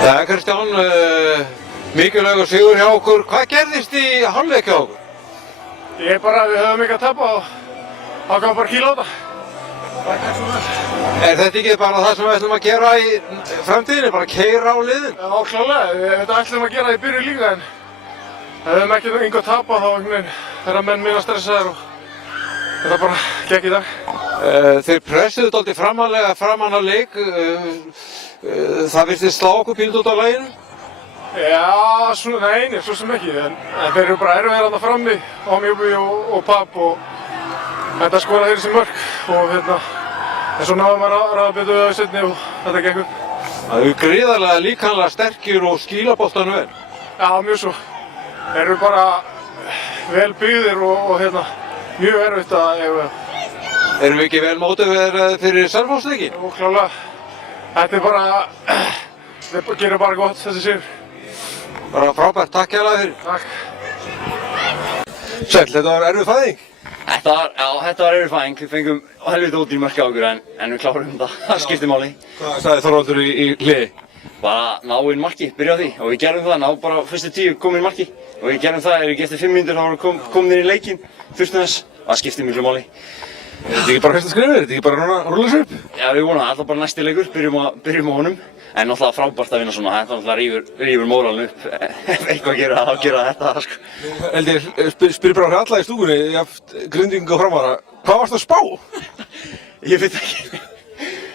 Ja, Kristján, mikilvægur sigur hjá okkur. Hvað gerðist í hálfleik hjá okkur? Við höfum ekki að tapa og ákváðum bara að kýla á þetta. Er þetta ekki bara það sem við ætlum að gera í framtíðinni, bara keyra á liðin? Já, klálega. Við ætlum að gera það í byrjun líka en ef við höfum ekki engu að tapa þá er menn minna stressaðir og þetta bara gekk í dag. Þeir pressuðu dálítið framanlega framan að leik. Það virtist slá okkur pínu út á laginu? Já, nei, svo sem ekki. En þeir eru bara erfiðir þarna frammi, Omjúbi og Papp og þetta skoraði þeir þessi mörk og en svo náðum að ráða betur við það í seinni og þetta gekk upp. Það eru gríðarlega líkamlega sterkir og skýla boltanum vel. Já, mjög svo. Þeir eru bara vel byggðir og mjög erfitt að eiga. Erum við ekki vel mótiverðir fyrir Selfossleikin? Jú, klálega. Þetta gerir bara gott þessi sigur. Bara frábært, takk hérlega fyrir. Takk. Sæll, þetta var erfið fæðing? Þetta var erfið fæðing. Við fengum helviti ódýr mörk á okkur en við klárum þetta. Það skiptir máli. Hvað sagði Þorvaldur í hliði? Bara ná inn marki, byrja á því og við gerðum það, ná bara fyrstu 10 komin marki og við gerðum það, ef við eftir 5 mínútur þá vorum komin inn í leikinn, þurftum þess. Það skiptir miklu máli. Er þetta ekki bara fyrsta skrefið? Er þetta ekki bara núna rúlla sér upp? Já, við vonum það, alltaf bara næsti leikur, byrjum á honum. En náttúrulega frábært að vinna svona, þetta náttúrulega rífur móralinn upp. Ef eitthvað að gera, þá gera þetta, sko. Held ég, spyr bara fyrir alla í stúkunni, Grindvíkinga og Framara, hvað varstu að spá? Ég veit ekki.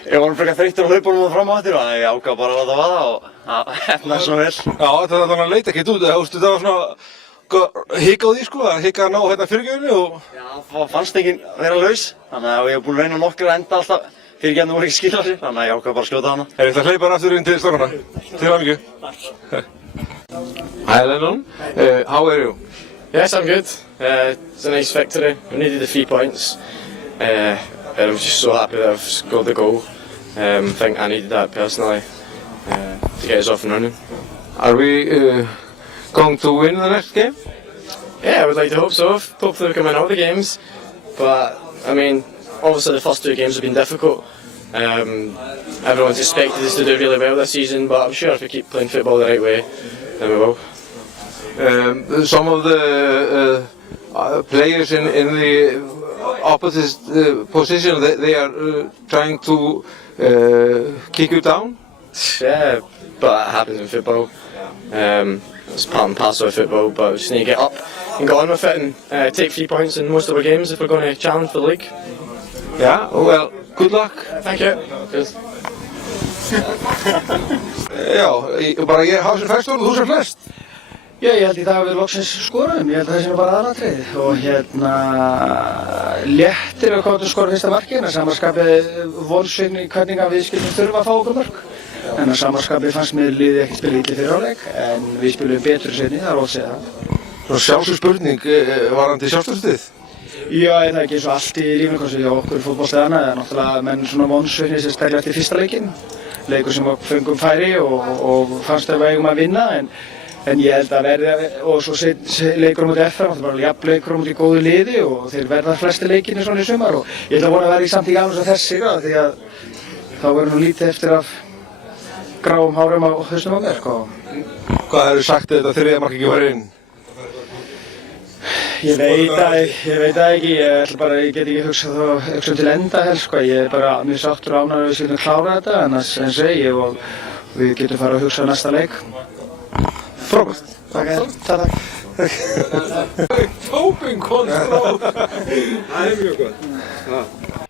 Ég var frekar þreyttur á hlaupunum og fram á eftir og ég ákvað bara að láta vaða og það hefnaði svona vel. Já, þetta leit ekkert út, það var svona hika á því sko, að hika að ná fyrirgefinu og... Já, það fannst enginn vera laus, þannig að ég hef búin að reyna nokkur að enda alltaf fyrirgefnum voru ekki skila sig, þannig að ég ákvað bara að skjóta hana. Ég ætla að hleypa hann aftur inn til stórana. Til hamingju. Hi Lennon, how are you? Yes, I'm good. It's a nice victory. We needed the 3 points. And I'm just so happy that I've scored the goal. I think I needed that personally to get us off and running. Are we going to win the next game? Yeah, I would like to hope so. Hopefully we can win all the games. But, I mean, obviously the first 2 games have been difficult. Everyone's expected us to do really well this season, but I'm sure if we keep playing football the right way, then we will. Some of the players in the opposite position, they are trying to kick you down? Yeah, but that happens in football. It's part and parcel of football, but we just need to get up and get on with it and take 3 points in most of our games if we're going to challenge for the league. Yeah, well, good luck. Thank you. Cheers. Já, bara ég hafa sem fæstur og þú sem flest. Já, ég held í dag að við loksins skorum, ég held að það sé bara aðalatriðið og léttir við komum til að skora fyrsta markið en að samanskapið vonsvinn í hvernig að við skildum þurfa að fá okkur mörk. En að samanskapið fannst mér liðið ekki spila illa fyrir áleik en við spilum betur seinni, það er ótt að segja það. Svo sjálfsög spurning, varandi sjálfstöðstuð? Já, ég það ekki eins og allt í lífinu, kannski hjá okkur fótboltastæðana, það er náttúrulega menn svona vonsvinni sem stærlega eftir fyrsta leikinn. Leikur sem við fengum færi og fannst að við eigum að vinna en ég held að verði, og svo leikur á móti FH, það er bara jafn leikur á móti góðu liði og þeir verða flesti leikinni svona í sumar og ég ætla að vona að vera í samtík alveg sem þessi því að þá verður nú lítið eftir af gráum hárum á hausnum á mér, sko. Hvað hefur sagt þetta þriðja mark ekki var inn? Ég veit það ekki, ég get ekki hugsað til enda helst, sko. Ég er bara mjög sáttur og ánægður að við skulum klára þetta en segi og við getum farið að hugsa næsta leik. Frábært. Takk. Doping kontroll. Það er mjög gott.